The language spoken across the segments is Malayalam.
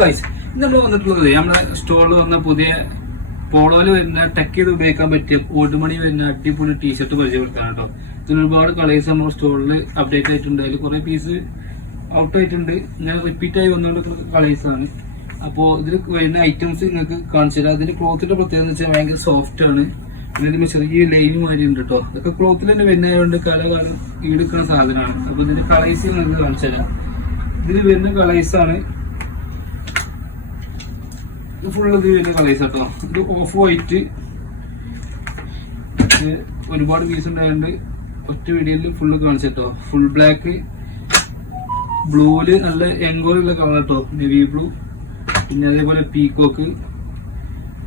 ഗൈസ് നമ്മൾ വന്നിട്ടുള്ളത് നമ്മുടെ സ്റ്റോറിൽ വന്ന പുതിയ പോളോയിൽ വരുന്ന ടെക്ക് ചെയ്ത് ഉപയോഗിക്കാൻ പറ്റിയ ഓട്ടുമണി വരുന്ന അടിപൊളി ടീഷർട്ട് പരിചയപ്പെടുത്താൻ കേട്ടോ. ഇതിന് ഒരുപാട് കളേഴ്സ് നമ്മുടെ സ്റ്റോറിൽ അപ്ഡേറ്റ് ആയിട്ടുണ്ട്. അതിൽ കുറെ പീസ് ഔട്ട് ആയിട്ടുണ്ട്. ഇങ്ങനെ റിപ്പീറ്റ് ആയി വന്നുകൊണ്ടിരിക്കുന്ന കളേഴ്സ് ആണ്. അപ്പോൾ ഇതിൽ വരുന്ന ഐറ്റംസ് നിങ്ങൾക്ക് കാണിച്ചു തരാം. അതിന്റെ ക്ലോത്തിന്റെ പ്രത്യേകത എന്ന് വെച്ചാൽ ഭയങ്കര സോഫ്റ്റ് ആണ്. പിന്നെ ഇതിന് ചെറിയ ലൈവ് മാതിരി ഉണ്ട് കേട്ടോ. ഇതൊക്കെ ക്ലോത്തിൽ തന്നെ വരുന്നതുകൊണ്ട് കാലകാലം ഈടുക്കുന്ന സാധനമാണ്. അപ്പൊ ഇതിന്റെ കളേഴ്സ് നിങ്ങൾക്ക് കാണിച്ചു തരാം. ഇതിൽ വരുന്ന കളേഴ്സ് ആണ് ഫുൾ. ഇത് വരുന്ന കളേഴ്സ് കേട്ടോ. ഇത് ഓഫ് വൈറ്റ്, ഒരുപാട് പീസ് ഉണ്ടായതുകൊണ്ട് ഒറ്റ വീഡിയോയിൽ ഫുള്ള് കാണിച്ചിട്ടോ. ഫുൾ ബ്ലാക്ക്, ബ്ലൂവില് നല്ല എങ്കോലുള്ള കളർ കേട്ടോ, നേവി ബ്ലൂ, പിന്നെ അതേപോലെ പീകോക്ക്,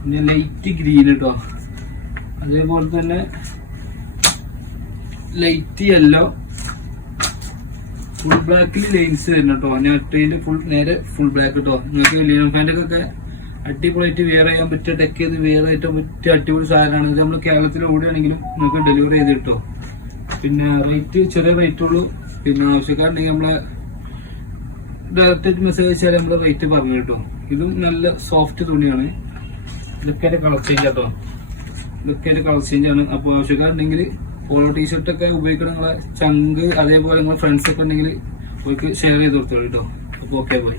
പിന്നെ ലൈറ്റ് ഗ്രീൻ കേട്ടോ, അതേപോലെ തന്നെ ലൈറ്റ് യെല്ലോ, ഫുൾ ബ്ലാക്കിൽ ലൈൻസ് വരുന്നു കേട്ടോ. നെറ്റിന്റെ ഫുൾ നേരെ ഫുൾ ബ്ലാക്ക് കേട്ടോ. നിങ്ങൾക്ക് ലിനൻ ഫാൻറ്റൊക്കെ അടിപൊളിയായിട്ട് വെയർ ചെയ്യാൻ പറ്റിയ ടെക്ക് ചെയ്ത് വെയർ ആയിട്ട് പറ്റിയ അടിപൊളി സാധനമാണ്. ഇത് നമ്മൾ കേരളത്തിൽ ഓടുകയാണെങ്കിലും നിങ്ങൾക്ക് ഡെലിവറി ചെയ്ത് കിട്ടോ. പിന്നെ റേറ്റ് ചെറിയ റേറ്റ് ഉള്ളൂ. പിന്നെ ആവശ്യക്കാരുണ്ടെങ്കിൽ നമ്മളെ ഡയറക്റ്റ് മെസ്സേജ് അയച്ചാൽ നമ്മളെ റേറ്റ് പറഞ്ഞു കിട്ടും. ഇതും നല്ല സോഫ്റ്റ് തുണിയാണ്. ഇതൊക്കെ കളർ ചേഞ്ച് കേട്ടോ. ഇതൊക്കെ കളർ ചേഞ്ച് ആണ്. അപ്പോൾ ആവശ്യക്കാരുണ്ടെങ്കിൽ പോളോ ടീഷർട്ടൊക്കെ ഉപയോഗിക്കണം. നിങ്ങളെ ചങ്ക് അതേപോലെ നിങ്ങളെ ഫ്രണ്ട്സ് ഒക്കെ ഉണ്ടെങ്കിൽ അവർക്ക് ഷെയർ ചെയ്ത് കൊടുത്തോളൂ കേട്ടോ. അപ്പോൾ ഓക്കെ ബൈ.